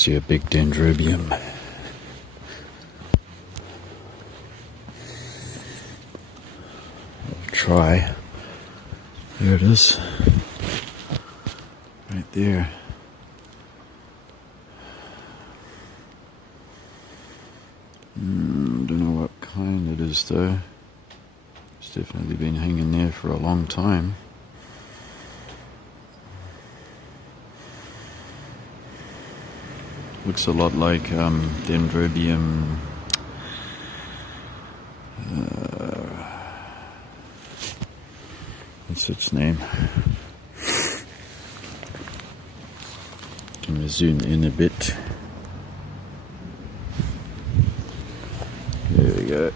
see a big dendrobium. I'll try. There it is. Right there. Don't know what kind it is though. It's definitely been hanging there for a long time. Looks a lot like Dendrobium. What's its name? Can we zoom in a bit? There we go.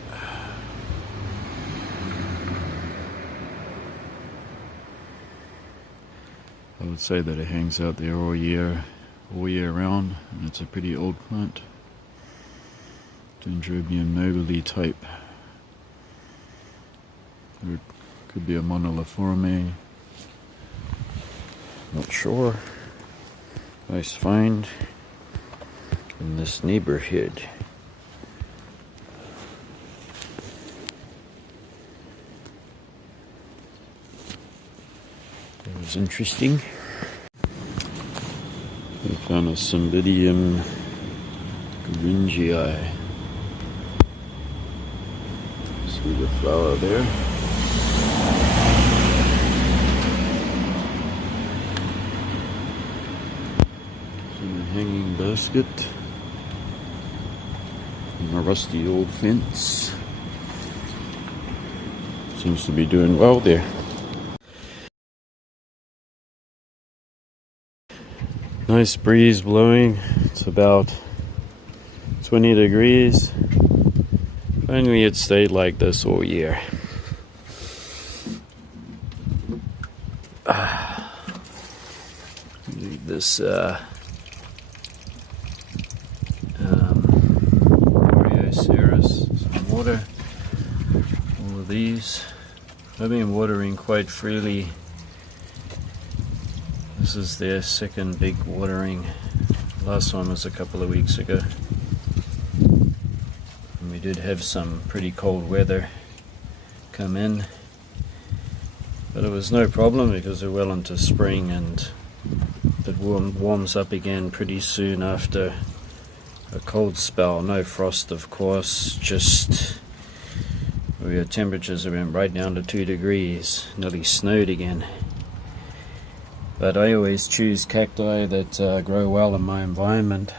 I would say that it hangs out there all year round, and it's a pretty old plant. Dendrobium nobile type. Or it could be a Moniliforme. Not sure. Nice find in this neighborhood. That was interesting. We found a Cymbidium Garingii. See the flower there? In a hanging basket. And a rusty old fence. Seems to be doing well there. Nice breeze blowing. It's about 20 degrees. If only it stayed like this all year. Leave this Oreoceras some water. All of these. I've been watering quite freely. This is their second big watering. Last one was a couple of weeks ago. And we did have some pretty cold weather come in. But it was no problem because we're well into spring and it warms up again pretty soon after a cold spell. No frost, of course, just where temperatures went right down to 2 degrees. Nearly snowed again. But I always choose cacti that grow well in my environment,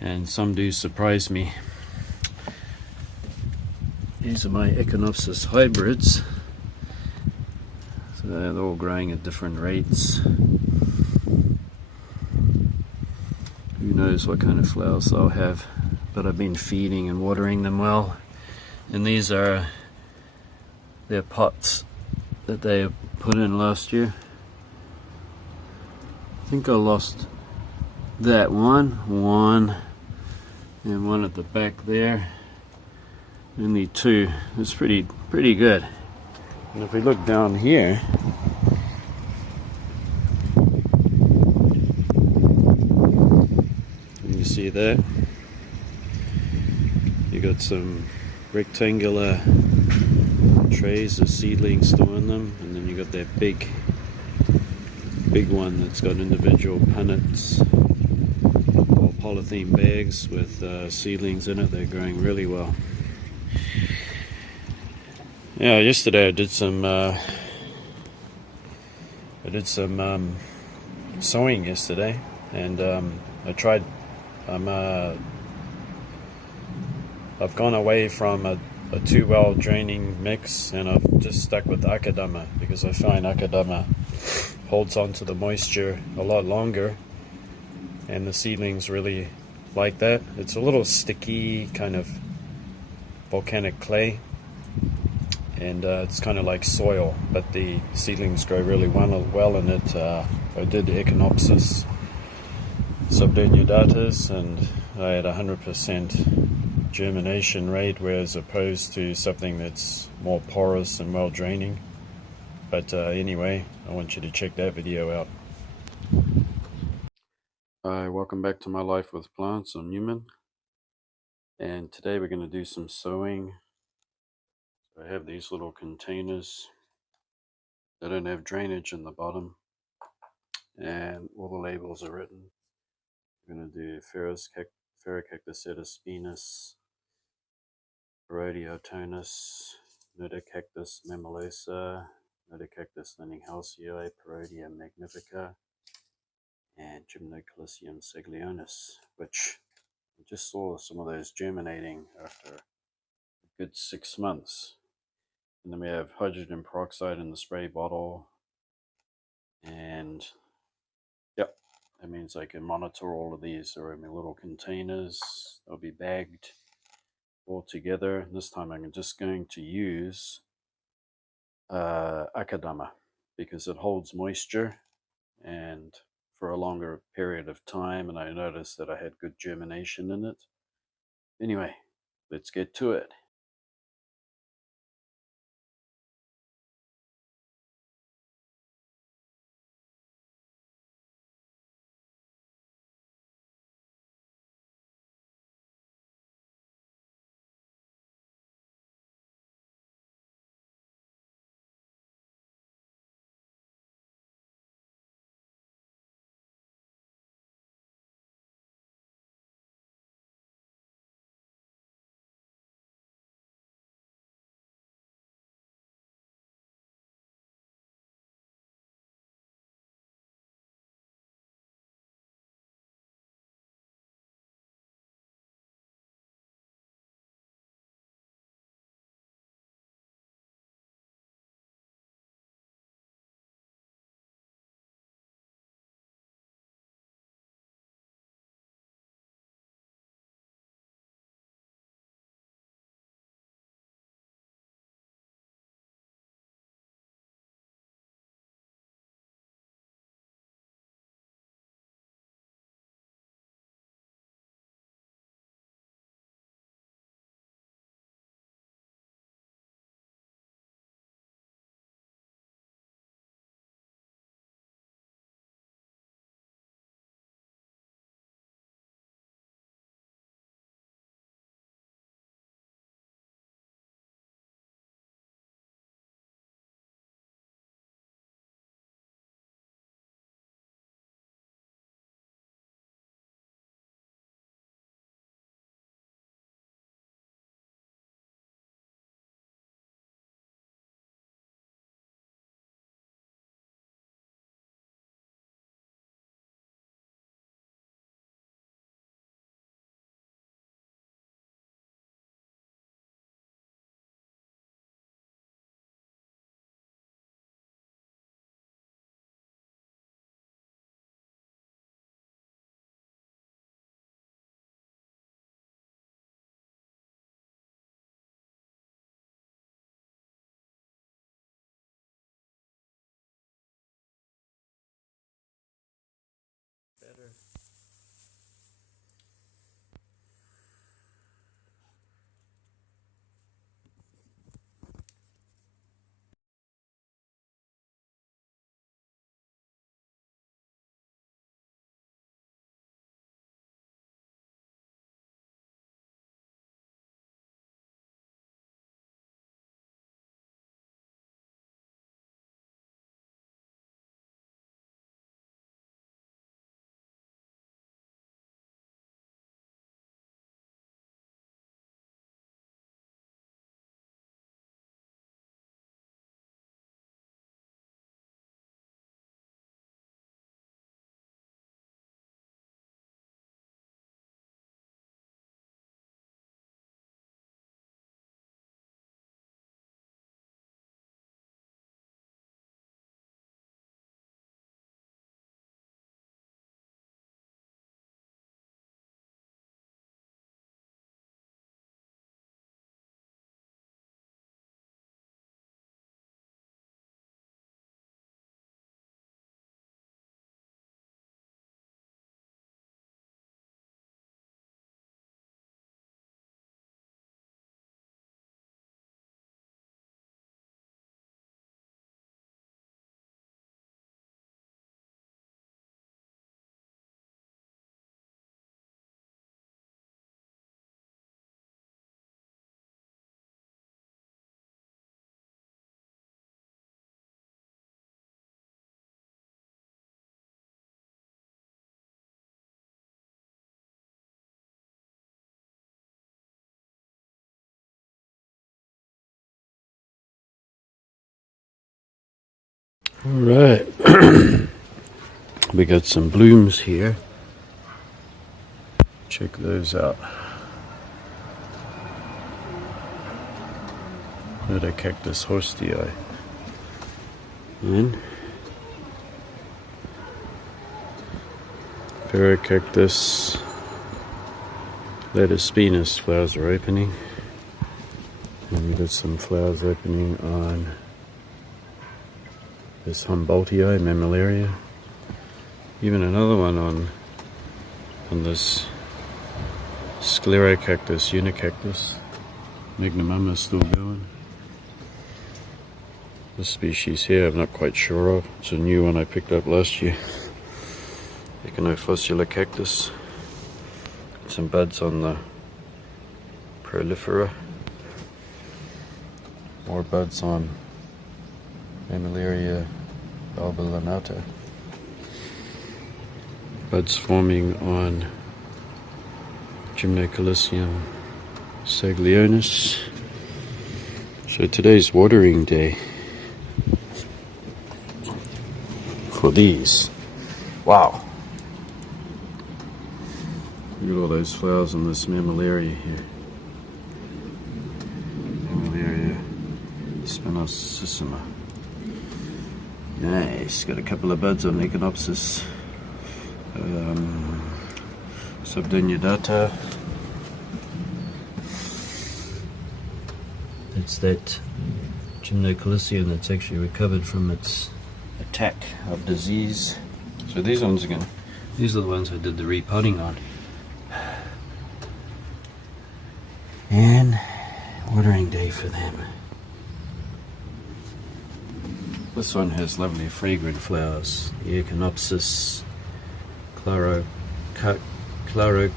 and some do surprise me. These are my Echinopsis hybrids, so they're all growing at different rates. Who knows what kind of flowers they'll have, but I've been feeding and watering them well. And these are their pots that they put in last year. I think I lost that one, and one at the back there. Only two. It's pretty good. And if we look down here, can you see that? You got some rectangular trays of seedlings still in them, and then you got that big one that's got individual punnets or polythene bags with seedlings in it. They're growing really well. Yeah, yesterday I did some sowing yesterday, and I tried. I've gone away from a too well draining mix, and I've just stuck with Akadama because I find Akadama holds on to the moisture a lot longer, and the seedlings really like that. It's a little sticky, kind of volcanic clay, and it's kind of like soil, but the seedlings grow really well in it. I did Echinopsis subdenudatus, and I had 100% germination rate, whereas opposed to something that's more porous and well draining. But anyway, I want you to check that video out. Hi, welcome back to My Life with Plants. I'm Newman, and today we're going to do some sowing. I have these little containers that don't have drainage in the bottom, and all the labels are written. We're going to do Pherocactus spinus, Rhodiotonus, Nodocactus memalosa, Nodocactus lininghalcyon, Parodia magnifica, and Gymnocalycium saglionis, which I just saw some of those germinating after a good 6 months. And then we have hydrogen peroxide in the spray bottle. And yep, that means I can monitor all of these. They're in my little containers. They'll be bagged all together. This time I'm just going to use Akadama because it holds moisture and for a longer period of time. And I noticed that I had good germination in it. Anyway, let's get to it. Alright, we got some blooms here. Check those out. Myrtocactus horstii. And Pherocactus lettuce flowers are opening. And we've got some flowers opening on this Humboldtii mammillaria. Even another one on this Sclerocactus unicactus. Magnum is still going. This species here I'm not quite sure of. It's a new one I picked up last year. Echinophossula cactus. Some buds on the prolifera. More buds on Mammillaria albalanata. Buds forming on Gymnocalycium saglionis. So today's watering day for these. Wow. Look at all those flowers on this mammillaria here. Mammillaria spinosissima. Nice. Got a couple of buds on Echinopsis subdenudata. It's that Gymnocalycium that's actually recovered from its attack of disease. So these ones again, these are the ones I did the repotting on. And watering day for them. This one has lovely fragrant flowers. The Echinopsis clarochlora.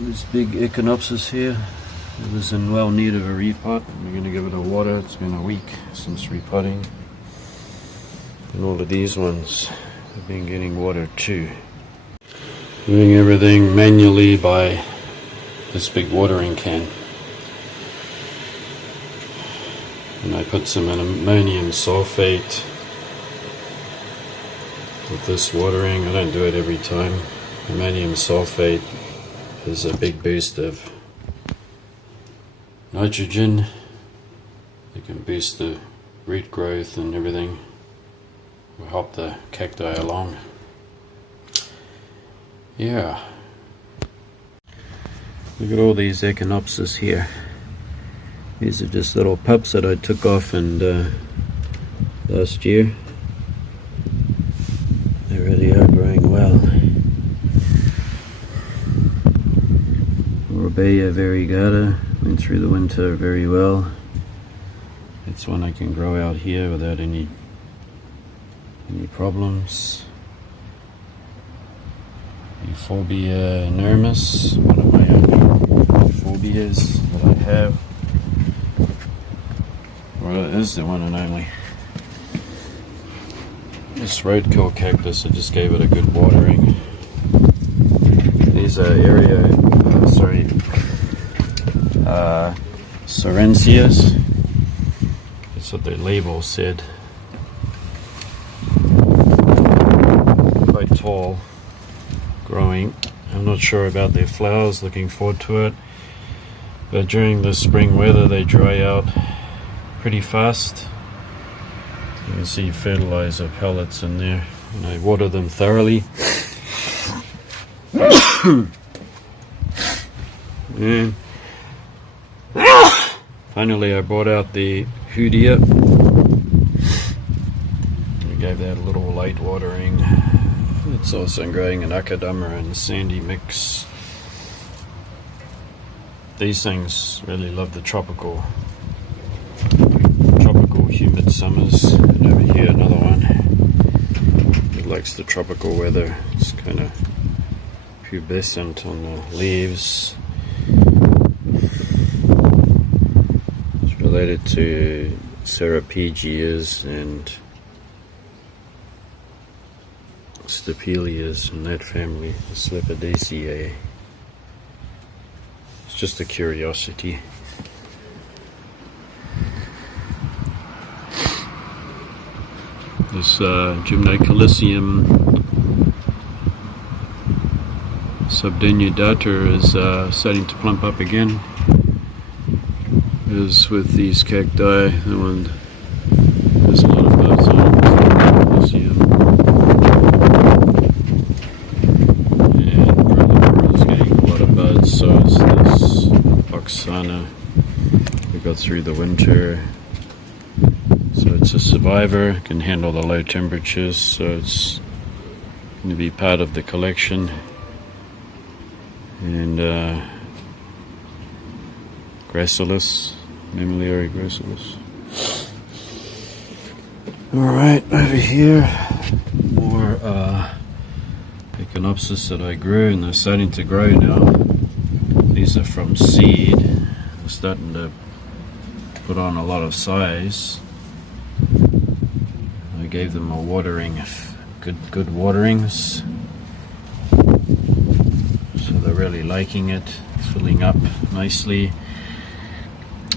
This big Echinopsis here, it was in well need of a repot. We're going to give it a water. It's been a week since repotting. And all of these ones have been getting water too. Doing everything manually by this big watering can. And I put some ammonium sulfate with this watering. I don't do it every time. Ammonium sulfate is a big boost of nitrogen. It can boost the root growth and everything. Will help the cacti along. Yeah. Look at all these Echinopsis here. These are just little pups that I took off and last year. They really are growing well. Rhobaea variegata went through the winter very well. It's one I can grow out here without any problems. Euphorbia enormis, one of my own euphorbias that I have. Well, it is the one and only. This roadkill cactus, I just gave it a good watering. These are Sorencias. That's what their label said. Quite tall, growing. I'm not sure about their flowers, looking forward to it. But during the spring weather they dry out pretty fast. You can see fertilizer pellets in there, and I water them thoroughly. And finally I brought out the Hoodia. I gave that a little light watering. It's also growing an Akadama and sandy mix. These things really love the tropical humid summers. And over here another one. It likes the tropical weather. It's kind of pubescent on the leaves. It's related to Ceropegias and Stapelias in that family, the Slepidaceae. It's just a curiosity. This Gymnocalycium subdenudata is starting to plump up again. As with these cacti, the one there's a lot of buds on Gymnocalycium. And Grellifer is getting a lot of buds, so is this Oxana. We got through the winter. So it's a survivor, can handle the low temperatures, so it's going to be part of the collection. And Gracilis, Mammillaria gracilis. Alright, over here, more Echinopsis that I grew, and they're starting to grow now. These are from seed. They're starting to put on a lot of size. I gave them a watering, good waterings, so they're really liking it. It's filling up nicely.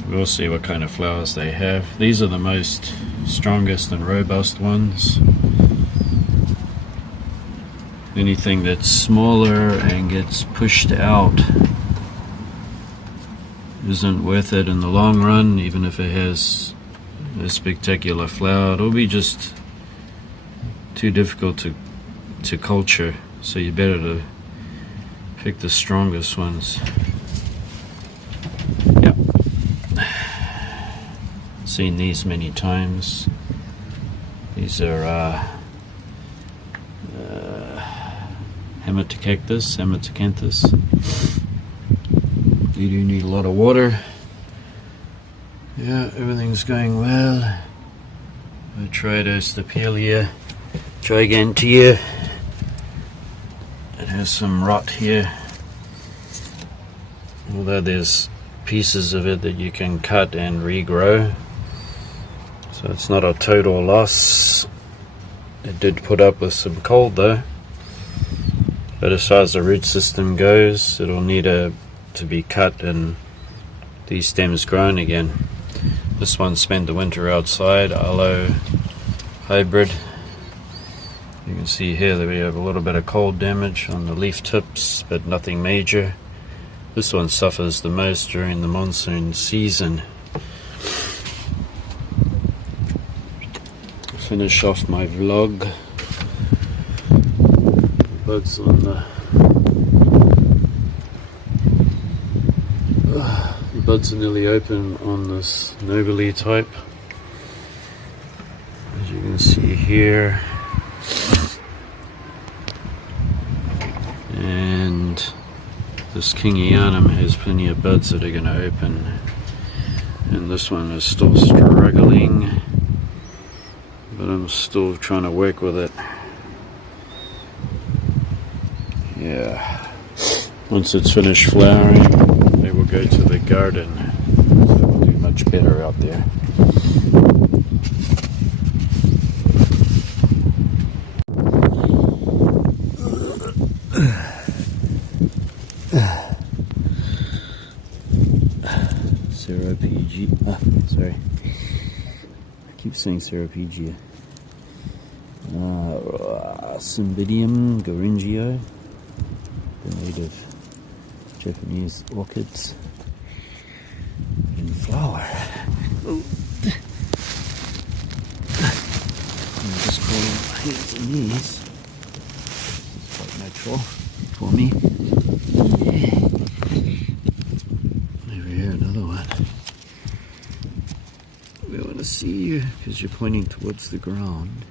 We'll see what kind of flowers they have. These are the most strongest and robust ones. Anything that's smaller and gets pushed out isn't worth it in the long run, even if it has a spectacular flower. It'll be just too difficult to culture, so you better to pick the strongest ones. Yep. Seen these many times. These are Hematocanthus. You do need a lot of water. Yeah, everything's going well. I tried Ostopelia gigantea. It has some rot here. Although there's pieces of it that you can cut and regrow. So it's not a total loss. It did put up with some cold though. But as far as the root system goes, it'll need to be cut and these stems grown again. This one spent the winter outside, Aloe hybrid. You can see here that we have a little bit of cold damage on the leaf tips, but nothing major. This one suffers the most during the monsoon season. Finish off my vlog. Buds on the buds are nearly open on this Nobile type, as you can see here, and this Kingianum has plenty of buds that are going to open, and this one is still struggling, but I'm still trying to work with it. Yeah, once it's finished flowering, they will go to the garden, so it will do much better out there. Sorry, I keep saying Ceropegia. Cymbidium goringio, the native Japanese orchids in flower. Oh. I'm just calling my hands and knees. This is quite natural for me. Yeah. Over here, another one. We want to see you because you're pointing towards the ground.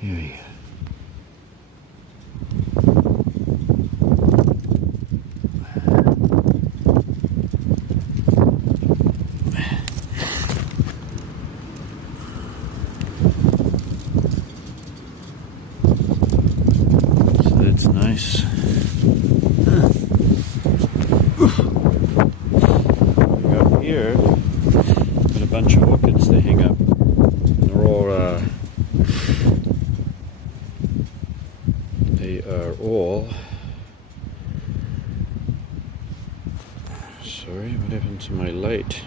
Here we go. So that's nice. Up here, got a bunch of orchids to hang up. They're all sorry, what happened to my light?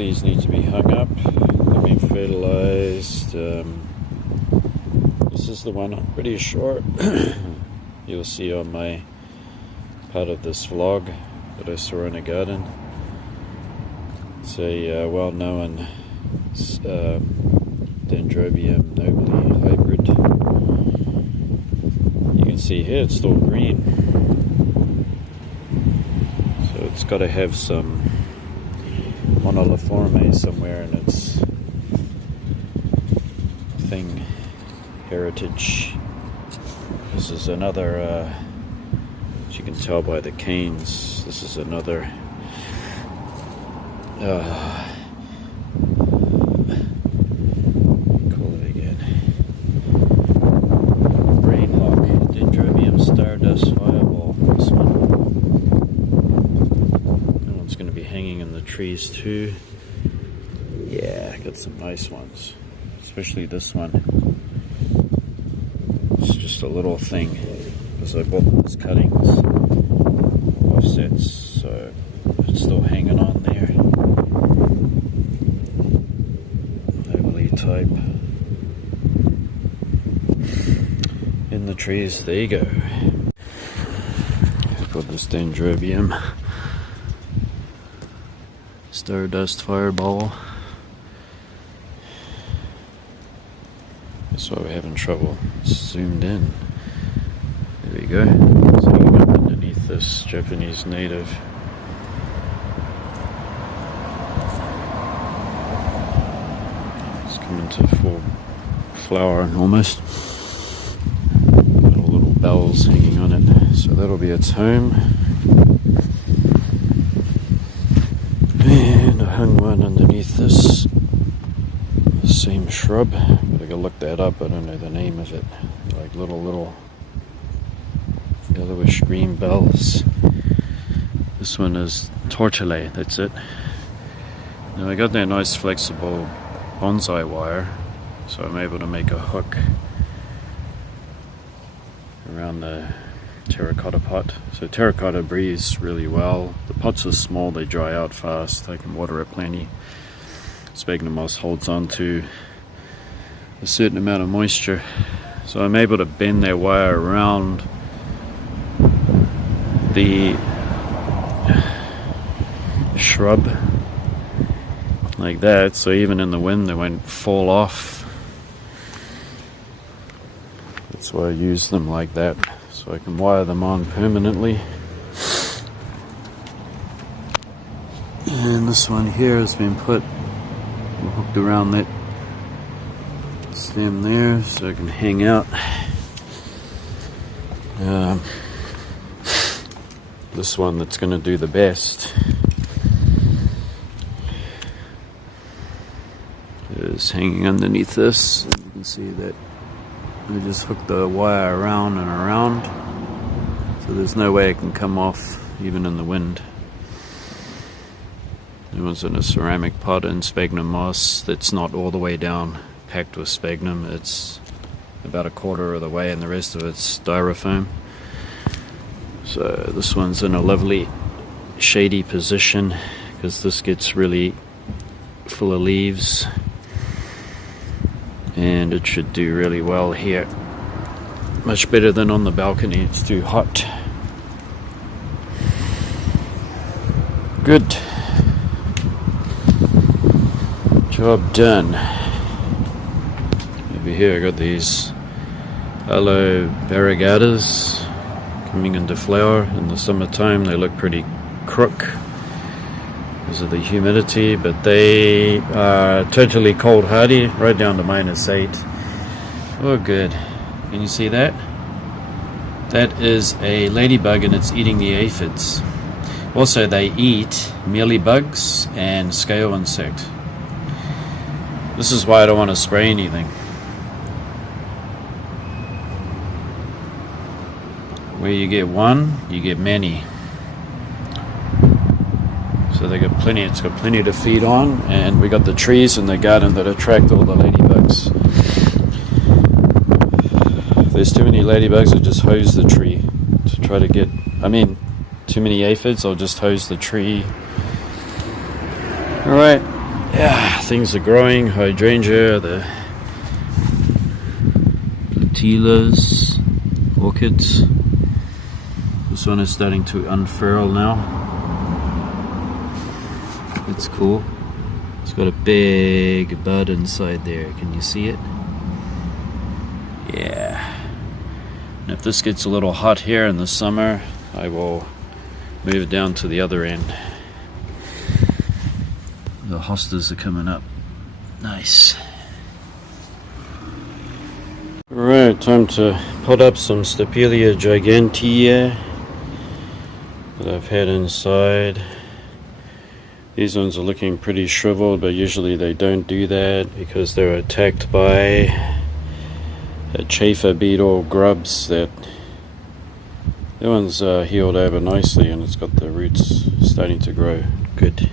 these need to be hung up. They've been fertilized. This is the one I'm pretty sure you'll see on my part of this vlog that I saw in a garden. It's a well-known Dendrobium nobile hybrid. You can see here it's still green, so it's got to have some monoliforme somewhere in its thing, heritage. This is another, as you can tell by the canes, this is another call it again, brainlock, Dendrobium stardust fireball. This one, that one's going to be hanging in the trees too. Yeah, got some nice ones, especially this one. It's just a little thing because I bought those cuttings offsets, so it's still hanging on there. Nobile type in the trees. There you go. I've got this Dendrobium stardust fireball. That's why we're having trouble. It's zoomed in. There we go. It's hanging up underneath this Japanese native. It's coming to full flower almost. Little bells hanging on it. So that'll be its home. And I hung one underneath this same shrub. But I gotta look that up. I don't know the name of it. Like little yellowish green bells. This one is tortulae, that's it. Now I got that nice flexible bonsai wire, so I'm able to make a hook around the terracotta pot. So terracotta breathes really well. The pots are small, they dry out fast, I can water it plenty. Sphagnum moss holds on to a certain amount of moisture, so I'm able to bend that wire around the shrub like that, so even in the wind they won't fall off. That's why I use them like that, so I can wire them on permanently. And this one here has been put hooked around that stem there, so I can hang out. This one that's going to do the best is hanging underneath this. And you can see that I just hooked the wire around and around, so there's no way it can come off even in the wind. It was in a ceramic pot in sphagnum moss that's not all the way down packed with sphagnum. It's about a quarter of the way and the rest of it's styrofoam. So this one's in a lovely shady position because this gets really full of leaves, and it should do really well here. Much better than on the balcony, it's too hot. Good. Job done. Over here I got these aloe variegatas coming into flower. In the summertime they look pretty crook because of the humidity, but they are totally cold hardy, right down to -8. Oh good. Can you see that? That is a ladybug and it's eating the aphids. Also they eat mealybugs and scale insect. This is why I don't want to spray anything. Where you get one, you get many. So they got plenty, it's got plenty to feed on, and we got the trees in the garden that attract all the ladybugs. If there's too many ladybugs, I'll just hose the tree to try to get, too many aphids, I'll just hose the tree. Alright, yeah, things are growing. Hydrangea, the Tilas, orchids. This one is starting to unfurl now. It's cool. It's got a big bud inside there. Can you see it? Yeah. And if this gets a little hot here in the summer, I will move it down to the other end. The hostas are coming up. Nice. Alright, time to put up some Stapelia gigantea that I've had inside. These ones are looking pretty shriveled, but usually they don't do that because they're attacked by a chafer beetle grubs. That one's healed over nicely and it's got the roots starting to grow good.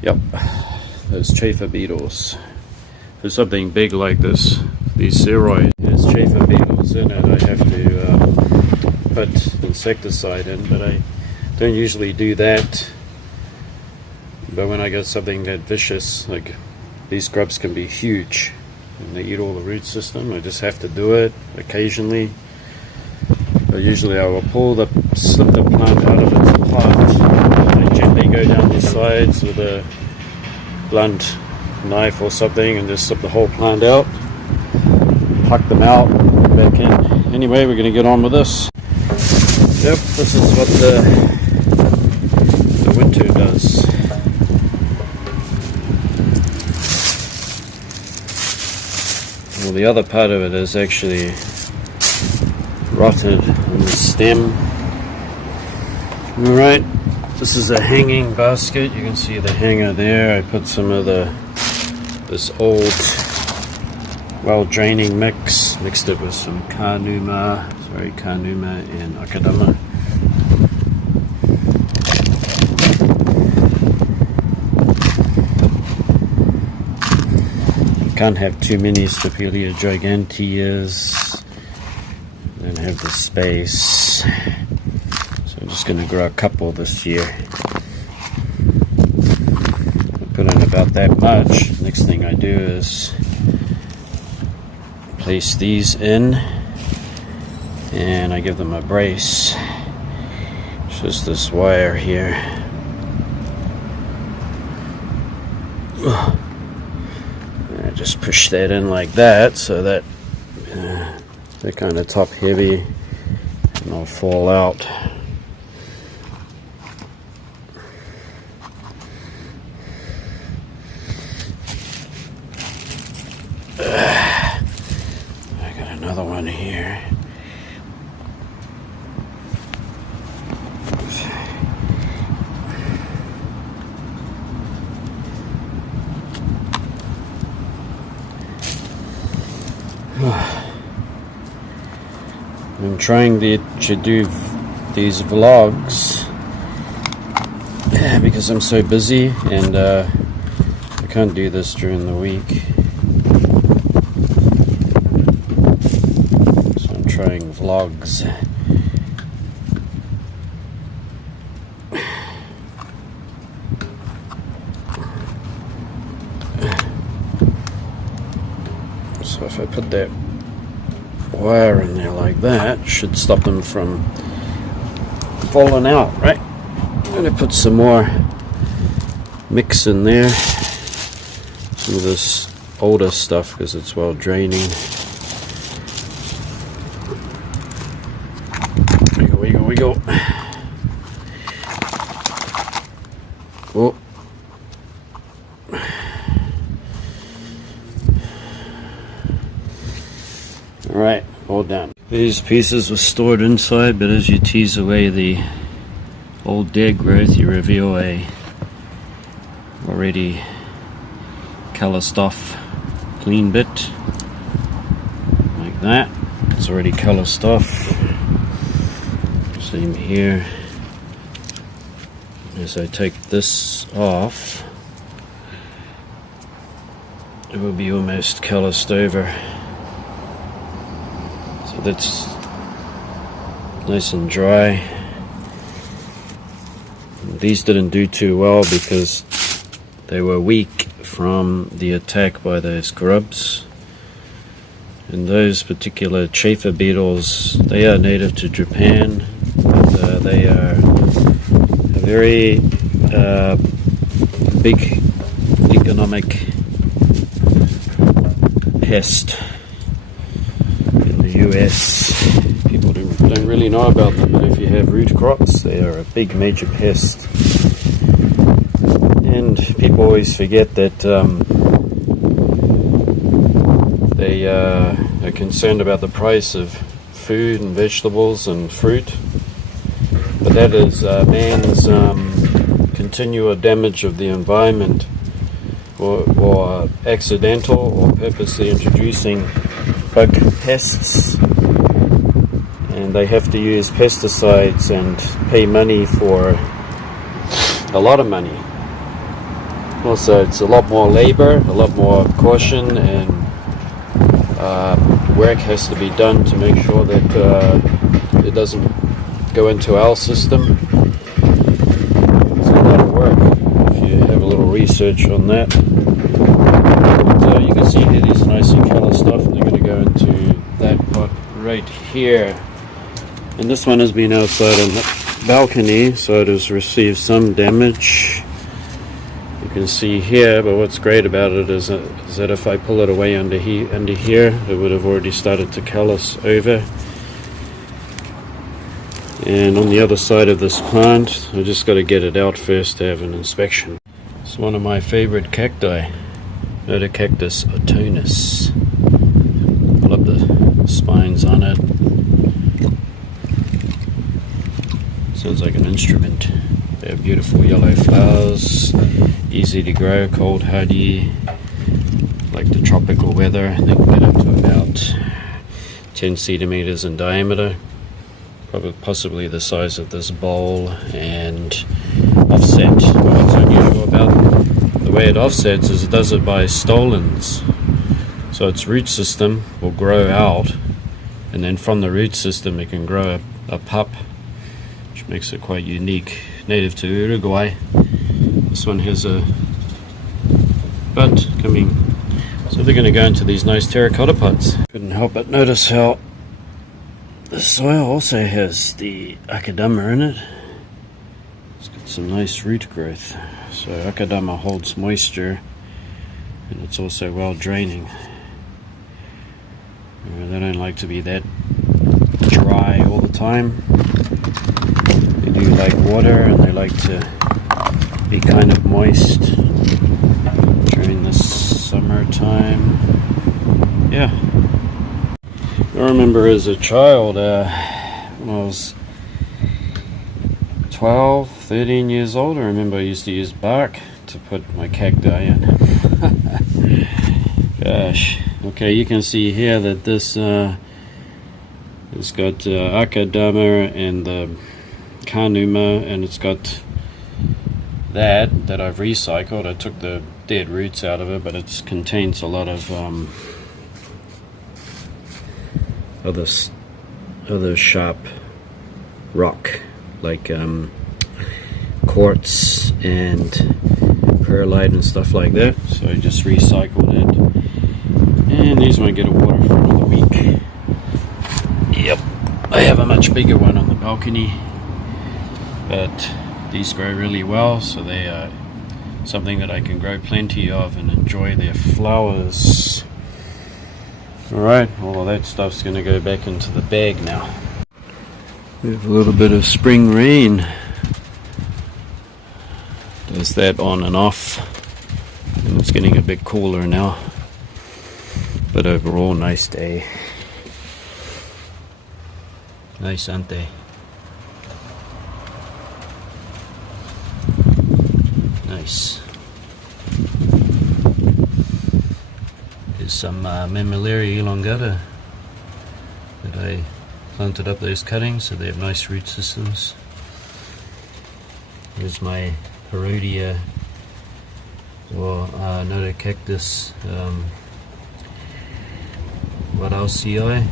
Yep, those chafer beetles. For something big like this, these xeroids, there's chafer beetles in it. I have to put insecticide in, but I don't usually do that. But when I get something that vicious, like these grubs can be huge and they eat all the root system, I just have to do it occasionally. But usually I will slip the plant out of its pot and I gently go down the sides with a blunt knife or something and just slip the whole plant out, pluck them out, back in. Anyway, we're going to get on with this. Yep, this is what the winter does. Well, the other part of it is actually rotted in the stem. Alright, this is a hanging basket. You can see the hanger there. I put some of this old well-draining mix, mixed it with some Carnuma and Akadama. Can't have too many Stapelia giganteas and have the space, so I'm just going to grow a couple this year. I put in about that much. Next thing I do is place these in and I give them a brace. It's just this wire here. I just push that in like that so that they're kind of top heavy and they'll fall out. I got another one here. I'm trying to do these vlogs because I'm so busy and I can't do this during the week. So I'm trying vlogs. So if I put that wire in there like that, should stop them from falling out, right? I'm going to put some more mix in there, some of this older stuff because it's well draining. We go. Oh. Alright, all done. These pieces were stored inside, but as you tease away the old dead growth, you reveal a already calloused off clean bit, like that. It's already calloused off. Same here. As I take this off, it will be almost calloused over. That's nice and dry. These didn't do too well because they were weak from the attack by those grubs. And those particular chafer beetles, they are native to Japan, but they are a very big economic pest in the US. People don't really know about them, but if you have root crops, they are a big major pest. And people always forget that they are concerned about the price of food and vegetables and fruit, but that is man's continual damage of the environment, or accidental or purposely introducing bug pests, and they have to use pesticides and pay money for a lot of money. Also, it's a lot more labor, a lot more caution, and work has to be done to make sure that it doesn't go into our system. It's a lot of work if you have a little research on that. But, you can see here these nice and colour stuff, and they're going to go into that pot right here. And this one has been outside on the balcony, so it has received some damage. You can see here, but what's great about it is that if I pull it away under here, it would have already started to callus over. And on the other side of this plant, I just got to get it out first to have an inspection. It's one of my favorite cacti, Notocactus autunus. I love the spines on it. Sounds like an instrument. They have beautiful yellow flowers, easy to grow, cold hardy, like the tropical weather. They can get up to about 10 centimeters in diameter, probably possibly the size of this bowl, and offset. What's unusual about the way it offsets is it does it by stolons. So its root system will grow out, and then from the root system it can grow a pup, which makes it quite unique. Native to Uruguay. This one has a bud coming, so they're going to go into these nice terracotta pots. Couldn't help but notice how the soil also has the akadama in it. It's got some nice root growth. So akadama holds moisture, and it's also well draining. They don't like to be that dry all the time. They do like water, and they like to be kind of moist during the summertime. Yeah. I remember as a child, when I was 12, 13 years old, I remember I used to use bark to put my cacti in. Gosh. Okay, you can see here that this it's got akadama and the kanuma, and it's got that I've recycled. I took the dead roots out of it, but it contains a lot of other sharp rock, like quartz and perlite and stuff like that. So I just recycled it, and these won't get a water for another week. Yep, I have a much bigger one on the balcony, but these grow really well, so they are something that I can grow plenty of and enjoy their flowers. Alright, all of that stuff's going to go back into the bag now. We have a little bit of spring rain. Does that on and off, and it's getting a bit cooler now, but overall nice day. Nice, aren't they? Nice. There's some Mammillaria elongata that I planted up those cuttings, so they have nice root systems. Here's my Parodia, or Notocactus Warausii.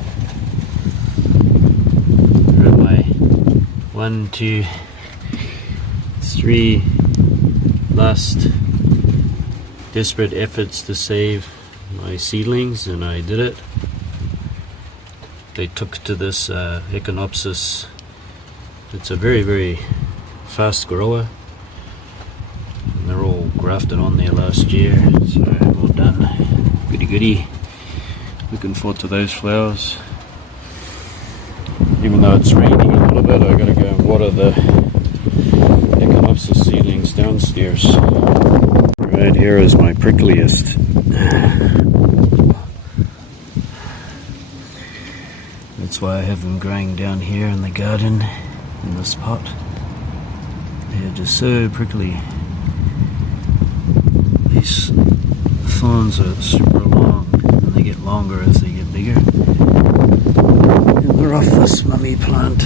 Here are my 1, 2, 3 last desperate efforts to save my seedlings, and I did it. They took to this Echinopsis. It's a very, very fast grower, and they're all grafted on there last year, so all done. Goody goody. Looking forward to those flowers. Even though it's raining a little bit, I gotta go and water the Echinopsis seedlings downstairs. Right here is my prickliest. That's why I have them growing down here in the garden, in this pot. They're just so prickly. These thorns are super long, and they get longer as they get bigger. And they're off this mummy plant.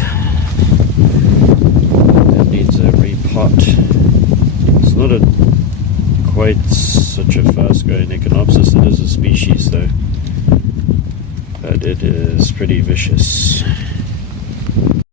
It needs a repot. It's not quite such a fast growing Echinopsis. It is a species though, but it is pretty vicious.